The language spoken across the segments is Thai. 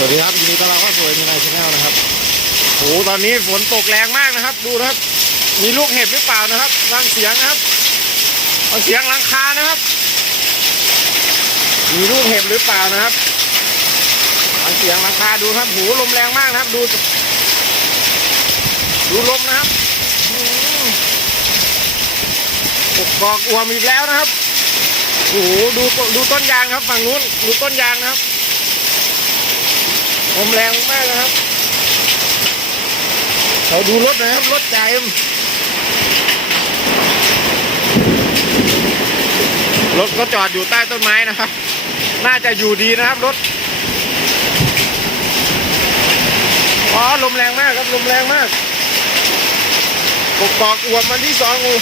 สวัสดีครับยินดีต้อนรับเข้าสู่มีนายชาแนลนะครับโอ้ตอนนี้ฝนตกแรงมากนะครับ ดูนะครับ มีลูกเห็บหรือเปล่านะครับฟังเสียงนะครับฟังเสียงหลังคานะครับ มีลูกเห็บหรือเปล่านะครับฟังเสียงหลังคาดูครับหูลมแรงมากนะครับ ดู ดูลมนะครับอืมตกกอกอวมอีกแล้วนะครับโอ้โหดูดูต้นยางครับฝั่งนู้นดูต้นยางนะครับ ลมแรงมากนะครับ เราดูรถนะครับ รถใจมรถก็จอดอยู่ใต้ต้นไม้นะครับ น่าจะอยู่ดีนะครับรถ อ๋อ ลมแรงมากครับ ลมแรงมากกกอกอวมมันที่สองอู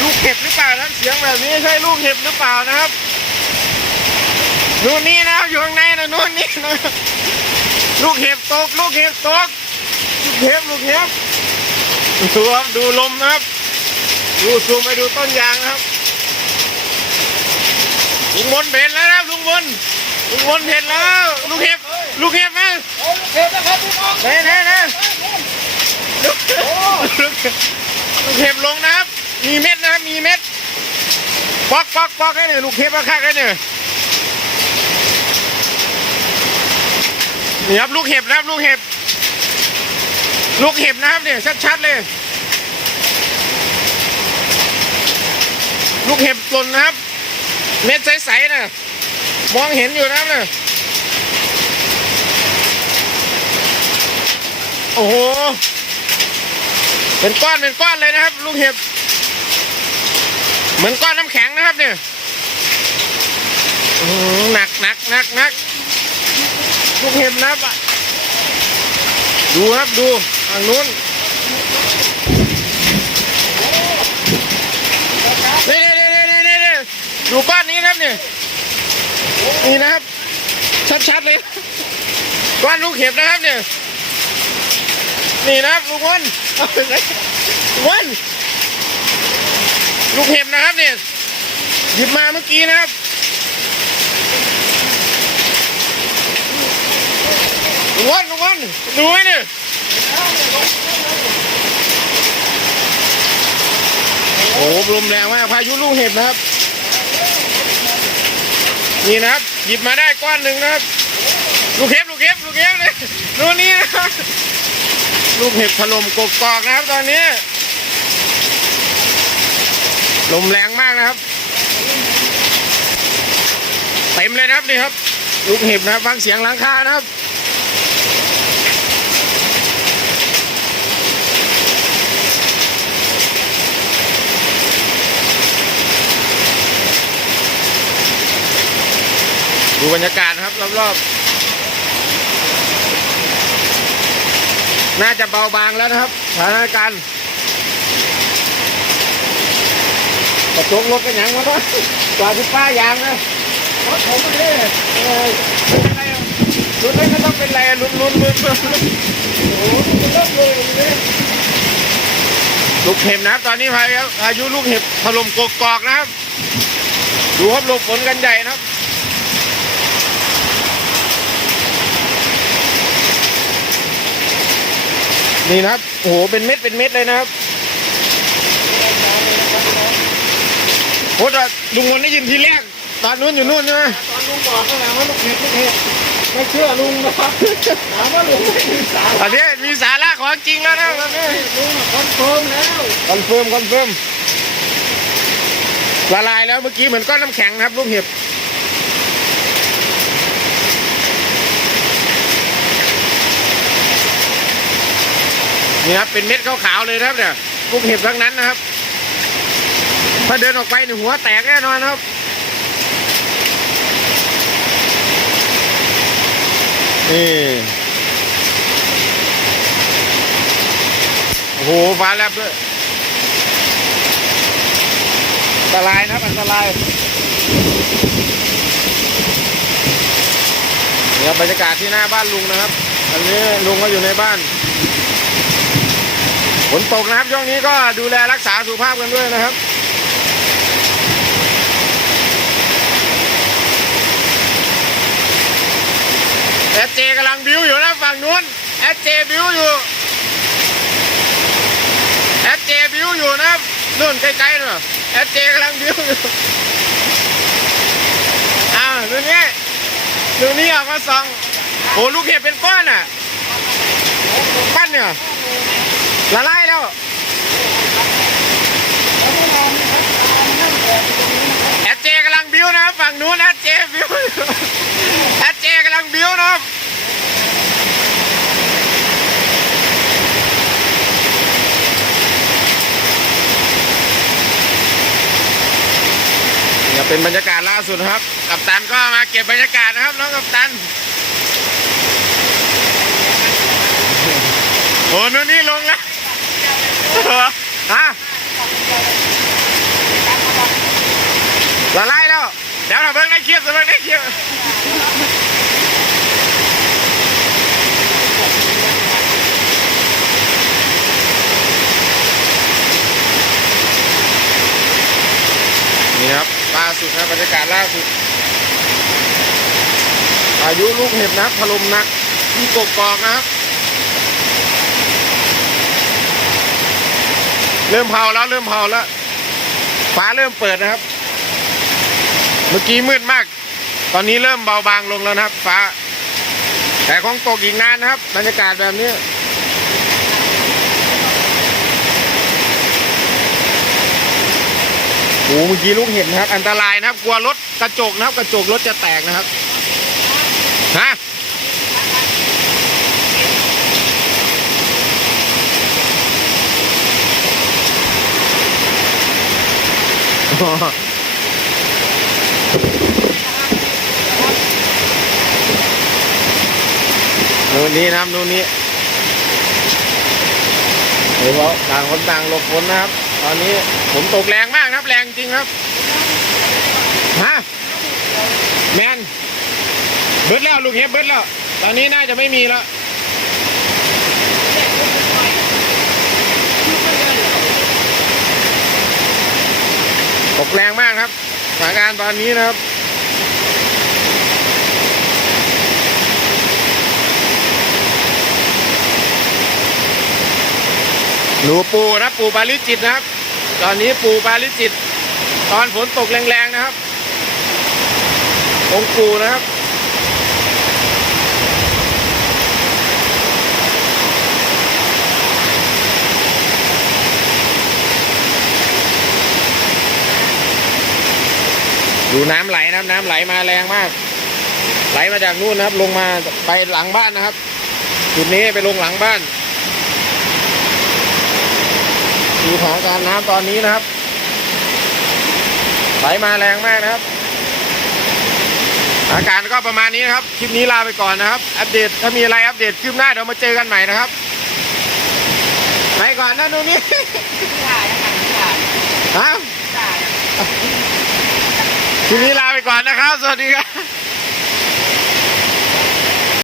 ลูกเห็บหรือเปล่านะเสียงแบบนี้ใช่ลูกเห็บหรือเปล่านะครับนู่นนี่นะครับอยู่ข้างในนะนู่นนี่นะครับ ลูกเห็บตก ลูกเห็บตก ลูกเห็บลูกเห็บดูครับดูลมนะครับ ดูซูมไปดูต้นยางนะครับลุงบนเห็นแล้วนะครับลุงบนลุงบนเห็นแล้ว ลูกเห็บลูกเห็บไหมโอ้เห็นนะครับพี่น้องเห็นเห็นเห็นลูกลูกเห็บลูกเห็บลงนะครับ มีเม็ดนะครับมีเม็ดปอกปอกปอกให้เนี่ยลูกเห็บมาคักให้เนี่ย นี่ครับลูกเห็บนะครับลูกเห็บ ลูกเห็บนะครับเนี่ยชัดๆเลย ลูกเห็บหล่นนะครับ เม็ดใสๆนะมองเห็นอยู่นะครับเนี่ยโอ้โห เป็นก้อนเป็นก้อนเลยนะครับ ลูกเห็บ เหมือนก้อนน้ำแข็งนะครับเนี่ยอื้อหือหนักหนักหนักหนัก ลูกเห็บนะครับอะดูครับดูทางนู้นนี่นี่นี่นี่ดูก้อนนี้นะครับเนี่ยนี่นะครับ ชัดๆเลยก้อนลูกเห็บนะครับเนี่ยนี่นะครับลุงวนเอาไปไหนลุงวนลูกเห็บนะครับเนี่ยหยิบมาเมื่อกี้นะครับ ลุงวนลุงวนดูไหมเนี่โอ้โหลมแรงมากพายุลูกเห็บนะครับ นี่นะครับ หยิบมาได้ก้อนหนึ่งนะครับ ลูกเห็บลูกเห็บลูกเห็บเลยดูนี่นะครับลูกเห็บถล่มกกอกนะครับตอนนี้ ลมแรงมากนะครับ เต็มเลยนะครับนี่ครับ ลูกเห็บนะครับฟังเสียงหลังคานะครับ ดูบรรยากาศนะครับรอบๆ น่าจะเบาบางแล้วนะครับสถานการณ์กระจกรถกันยังวะวะกว่าที่ป้ายางนะรถผมไม่ได้เออไม่เป็นไรอะลุ้นไม่ต้องเป็นไรลุ้นลุ้นลุ้นลุ้นลุ้นโอ้โหมันเริ่มเลยเนี่ยลูกเห็บนะครับ ตอนนี้พายุพายุลูกเห็บถล่มกกอกนะครับ ดูครับลบฝนกันใหญ่นะครับ นี่นะครับโอ้โหเป็นเม็ดเป็นเม็ดเลยนะครับโอ้แต่ลุงมนได้ยินทีแรก ตอนนู้นอยู่นู่นใช่ไหมตอนลุงบอกก็แล้วว่าลูกเห็บลูกเห็บไม่เชื่อลุงนะครับถามว่าลุงไม่มีสารตอนนี้มีสาระของจริงแล้วนะตอนนี้ลุงคอนเฟิร์มแล้วคอนเฟิร์มคอนเฟิร์มละลายแล้วเมื่อกี้เหมือนก้อนน้ำแข็งนะครับลูกเห็บ นี่ครับเป็นเม็ดขาวๆเลยครับเนี่ยลูกเห็บทั้งนั้นนะครับ ถ้าเดินออกไปเนี่ยหัวแตกแน่นอนครับนี่โอ้โหฟ้าแลบด้วยอันตรายนะครับอันตรายเนี่ยบรรยากาศที่หน้าบ้านลุงนะครับ อันนี้ลุงก็อยู่ในบ้าน นตกนะครับช่วงนี้ก็ดูแลรักษาสุขภาพกันด้วยนะครับ แอสเจกำลังบิวอยู่นะฝั่งนู้น แอสเจบิวอยู่ แอสเจบิวอยู่นะนู่นไกล้ๆนู่นแอสเจกำลังบิวอยู่อ้าวดูนี่ดูนี่ออกมาสองโอ้ลูกเห็บเป็นก้อนอะ ปั้นเนี่ยละลาย แอดเจกำลังบิ้วนะครับฝั่งนู้นแอดเจบิ้วแอดเจกำลังบิ้วนะครับนี่เป็นบรรยากาศล่าสุดครับ กัปตันก็มาเก็บบรรยากาศนะครับน้องกัปตันโอ้นู่นนี่ ฮะละลายแล้ว เดี๋ยวเราเบิ่งได้เคลิปเราเบิ่งได้เคลิปนี่ครับล่าสุดนะบรรยากาศล่าสุด อายุลูกเห็บนะครับถล่มหนักที่กกอกนะครับ เริ่มเผาแล้วเริ่มเผาแล้วฟ้าเริ่มเปิดนะครับ เมื่อกี้มืดมาก ตอนนี้เริ่มเบาบางลงแล้วนะครับ ฟ้า แต่คงตกอีกนานนะครับ บรรยากาศแบบนี้โอ้เมื่อกี้ลูกเห็นนะครับ อันตรายนะครับ กลัวรถกระจกนะครับ กระจกรถจะแตกนะครับฮะ นู่นนี่นะครับนู่นนี่เดี๋ยวเราต่างคนต่างหลบฝนนะครับ ตอนนี้ฝนตกแรงมากครับแรงจริงครับฮะแมนเบิดแล้วลูกเห็บเบิดแล้ว ตอนนี้น่าจะไม่มีแล้ว กแรงมากครับสถานการณ์ตอนนี้นะครับหนูปูนะปูปาลิจิตนะครับ ตอนนี้ปูปาลิจิต ตอนฝนตกแรงๆนะครับองค์ปูนะครับ ดูน้ำไหลนะครับน้ำไหลมาแรงมาก ไหลมาจากนู่นนะครับ ลงมาไปหลังบ้านนะครับ จุดนี้ไปลงหลังบ้าน ดูสถานการณ์น้ำตอนนี้นะครับ ไหลมาแรงมากนะครับ อาการก็ประมาณนี้นะครับ คลิปนี้ลาไปก่อนนะครับ อัปเดตถ้ามีอะไรอัปเดตคลิปหน้าเดี๋ยวมาเจอกันใหม่นะครับไปก่อนนะนูนี่ฮะคลิ ปนี้ลาไปก่อนนะครับ สวัสดีครับ